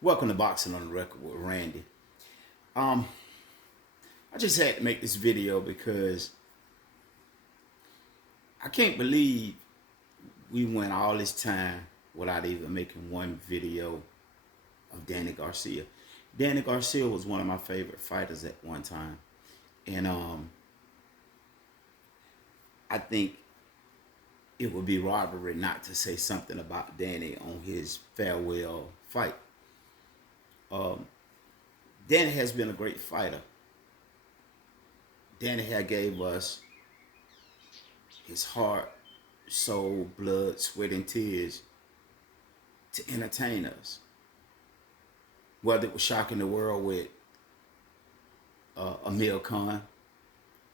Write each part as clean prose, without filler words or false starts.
Welcome to Boxing on the Record with Randy. Um, I just had to make this video because I can't believe we went all this time without even making one video of Danny Garcia. Danny Garcia was one of my favorite fighters at one time. And I think it would be robbery not to say something about Danny on his farewell fight. Danny has been a great fighter. Danny had gave us his heart, soul, blood, sweat, and tears to entertain us. Whether it was shocking the world with Amir Khan,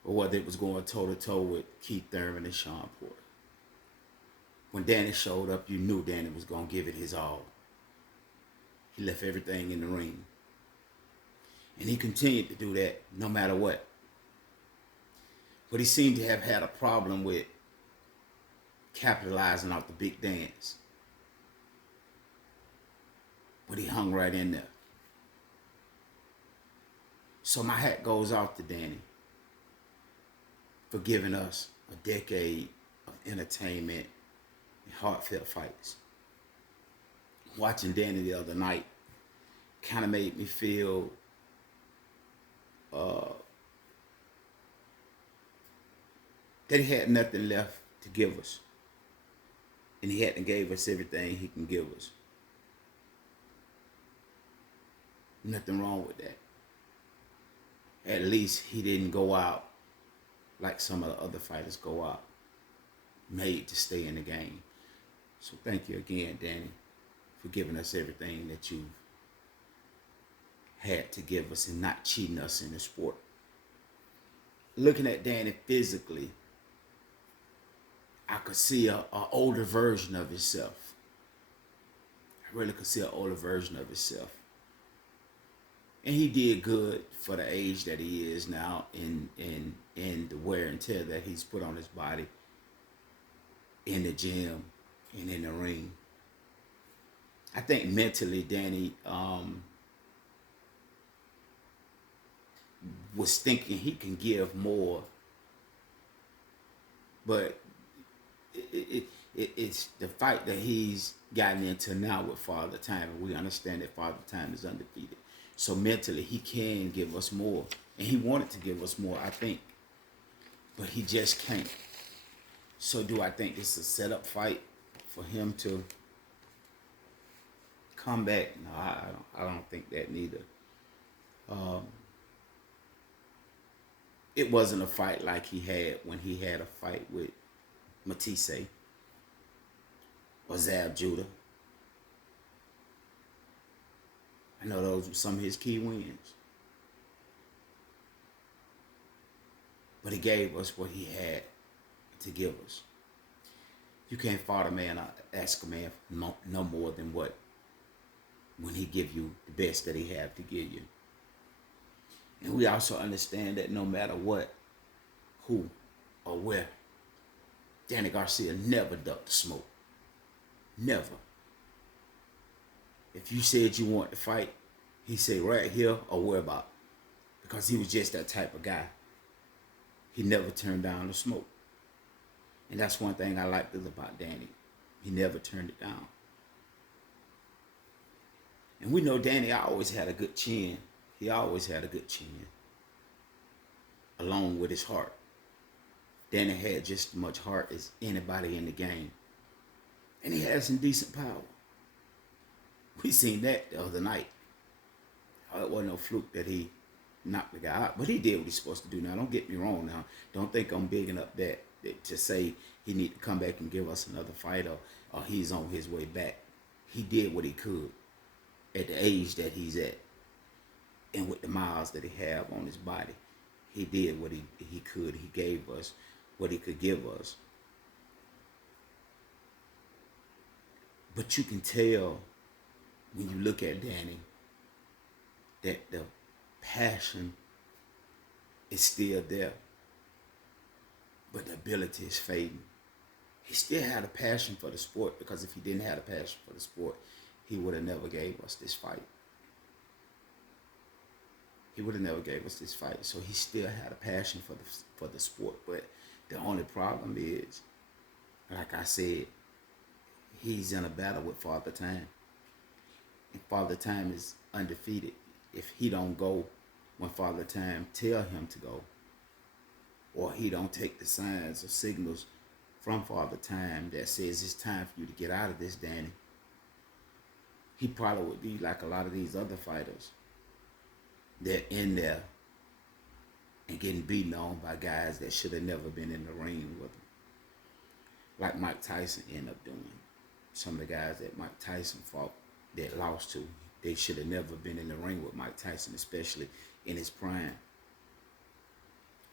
or whether it was going toe-to-toe with Keith Thurman and Sean Porter. When Danny showed up, you knew Danny was going to give it his all. He left everything in the ring. And he continued to do that no matter what. But he seemed to have had a problem with capitalizing off the big dance. But he hung right in there. So my hat goes off to Danny for giving us a decade of entertainment and heartfelt fights. Watching Danny the other night kind of made me feel that he had nothing left to give us. And he hadn't gave us everything he can give us. Nothing wrong with that. At least he didn't go out like some of the other fighters go out, made to stay in the game. So thank you again, Danny, for giving us everything that you've had to give us and not cheating us in the sport. Looking at Danny physically, I could see an older version of himself. I really could see an older version of himself. And he did good for the age that he is now in the wear and tear that he's put on his body in the gym and in the ring. I think mentally Danny was thinking he can give more, but it's the fight that he's gotten into now with Father Time, and we understand that Father Time is undefeated. So mentally he can give us more, and he wanted to give us more, I think, but he just can't. So do I think this is a setup fight for him to come back? No, I don't think that neither. It wasn't a fight like he had when he had a fight with Matisse or Zab Judah. I know those were some of his key wins. But he gave us what he had to give us. You can't fault a man or ask a man for no more than what when he give you the best that he have to give you. And we also understand that no matter what, who, or where, Danny Garcia never ducked the smoke. Never. If you said you want to fight, he said right here or where about. Because he was just that type of guy. He never turned down the smoke. And that's one thing I liked about Danny. He never turned it down. And we know Danny always had a good chin. He always had a good chin, along with his heart. Danny had just as much heart as anybody in the game. And he had some decent power. We seen that the other night. It wasn't no fluke that he knocked the guy out, but he did what he's supposed to do. Now, don't get me wrong now. Don't think I'm bigging up that to say he need to come back and give us another fight or he's on his way back. He did what he could at the age that he's at. And with the miles that he have on his body, he did what he could. He gave us what he could give us. But you can tell when you look at Danny that the passion is still there, but the ability is fading. He still had a passion for the sport, because if he didn't have a passion for the sport, he would have never gave us this fight. He would have never gave us this fight. So he still had a passion for the sport. But the only problem is, like I said, he's in a battle with Father Time. And Father Time is undefeated. If he don't go when Father Time tell him to go, or he don't take the signs or signals from Father Time that says it's time for you to get out of this, Danny, he probably would be like a lot of these other fighters. They're in there and getting beaten on by guys that should have never been in the ring with them. Like Mike Tyson ended up doing. Some of the guys that Mike Tyson fought, that lost to, they should have never been in the ring with Mike Tyson, especially in his prime.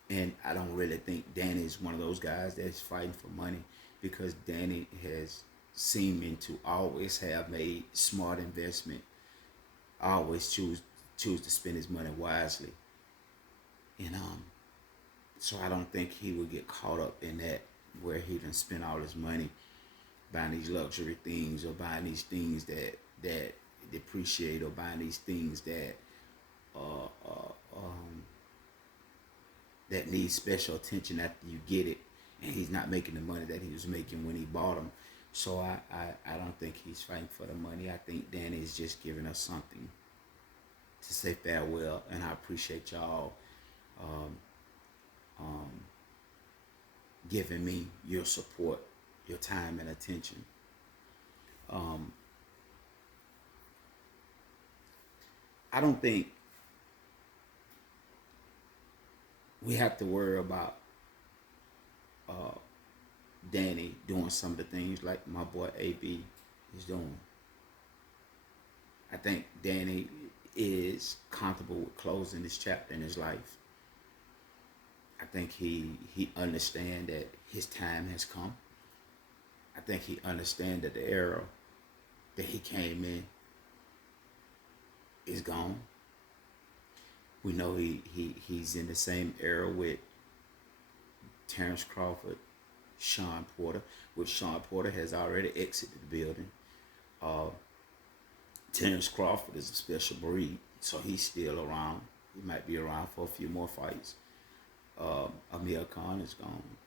And I don't really think Danny is one of those guys that's fighting for money, because Danny has seeming to always have made smart investment, always choose to spend his money wisely. And so I don't think he would get caught up in that, where he done spend all his money buying these luxury things, or buying these things that depreciate, or buying these things that that need special attention after you get it, and he's not making the money that he was making when he bought them. So I don't think he's fighting for the money. I think Danny is just giving us something to say farewell, and I appreciate y'all giving me your support, your time and attention. I don't think we have to worry about Danny doing some of the things like my boy AB is doing. I think Danny is comfortable with closing this chapter in his life. I think he understands that his time has come. I think he understands that the era that he came in is gone. We know he's in the same era with Terrence Crawford, Sean Porter, which Sean Porter has already exited the building. Terrence Crawford is a special breed, so he's still around. He might be around for a few more fights. Amir Khan is gone.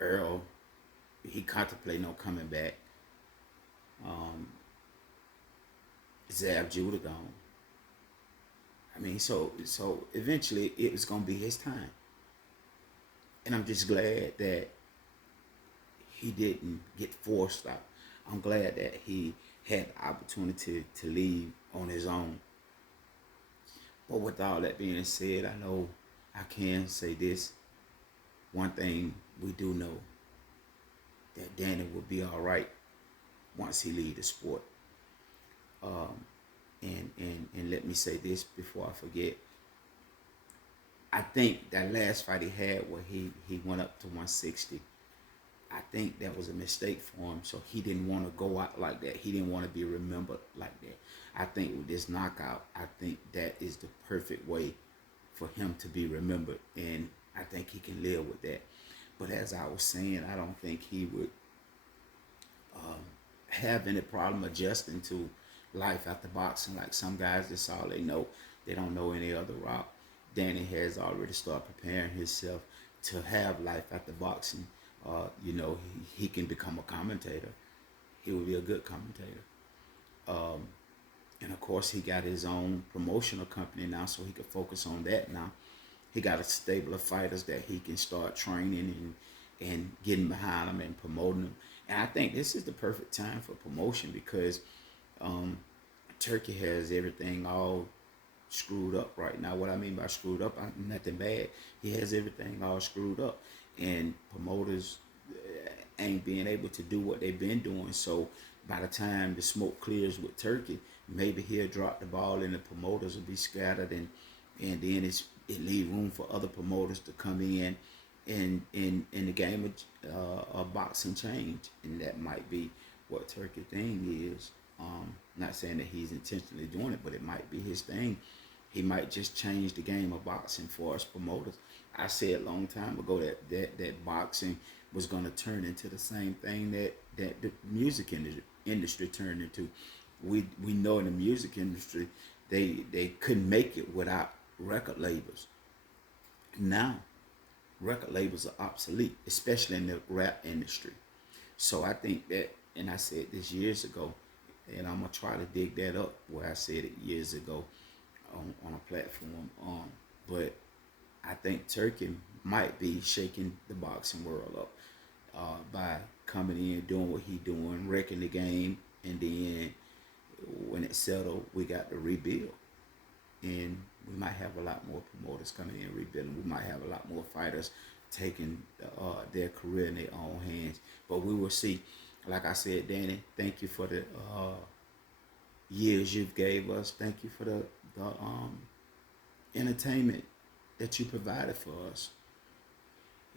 Earl, he contemplating on coming back. Zab Judah gone. I mean, so eventually it was gonna be his time, and I'm just glad that he didn't get forced out. I'm glad that he had the opportunity to leave on his own. But with all that being said, I know I can say this. One thing we do know, that Danny will be all right once he leave the sport. And let me say this before I forget. I think that last fight he had, where he went up to 160, I think that was a mistake for him. So he didn't want to go out like that. He didn't want to be remembered like that. I think with this knockout, I think that is the perfect way for him to be remembered, and I think he can live with that. But as I was saying, I don't think he would have any problem adjusting to life after boxing. Like some guys, that's all they know. They don't know any other route. Danny has already started preparing himself to have life after boxing. He can become a commentator. He will be a good commentator. And of course, he got his own promotional company now, so he can focus on that now. He got a stable of fighters that he can start training and getting behind them and promoting them. And I think this is the perfect time for promotion, because Turkey has everything all screwed up right now. What I mean by screwed up, nothing bad. He has everything all screwed up, and promoters ain't being able to do what they've been doing. So by the time the smoke clears with Turkey, maybe he'll drop the ball and the promoters will be scattered, and then it leave room for other promoters to come in, and the game of boxing change, and that might be what Turkey thing is. Not saying that he's intentionally doing it, but it might be his thing. He might just change the game of boxing for us promoters. I said a long time ago that boxing was going to turn into the same thing that the music industry turned into. We know in the music industry they couldn't make it without record labels. Now record labels are obsolete, especially in the rap industry. So I think that, and I said this years ago, and I'm gonna try to dig that up where I said it years ago on a platform. But I think Turkey might be shaking the boxing world up by coming in, doing what he doing, wrecking the game, and then when it's settled, we got to rebuild, and we might have a lot more promoters coming in rebuilding. We might have a lot more fighters taking their career in their own hands. But we will see. Like I said, Danny, thank you for the years you've gave us. Thank you for the entertainment that you provided for us.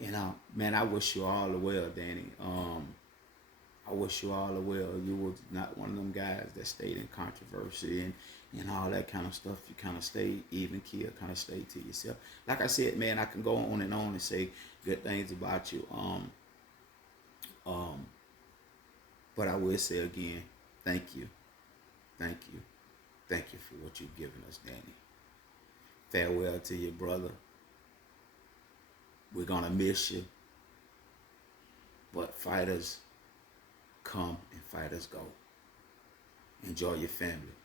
And man, I wish you all the well, Danny. I wish you all the well. You were not one of them guys that stayed in controversy and all that kind of stuff. You kind of stayed even keel, kind of stayed to yourself. Like I said, man, I can go on and say good things about you. Um, but I will say again, thank you, thank you, thank you for what you've given us, Danny. Farewell to your brother. We're gonna miss you, but fighters come and fighters go. Enjoy your family.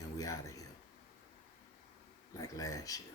And we out of here like last year.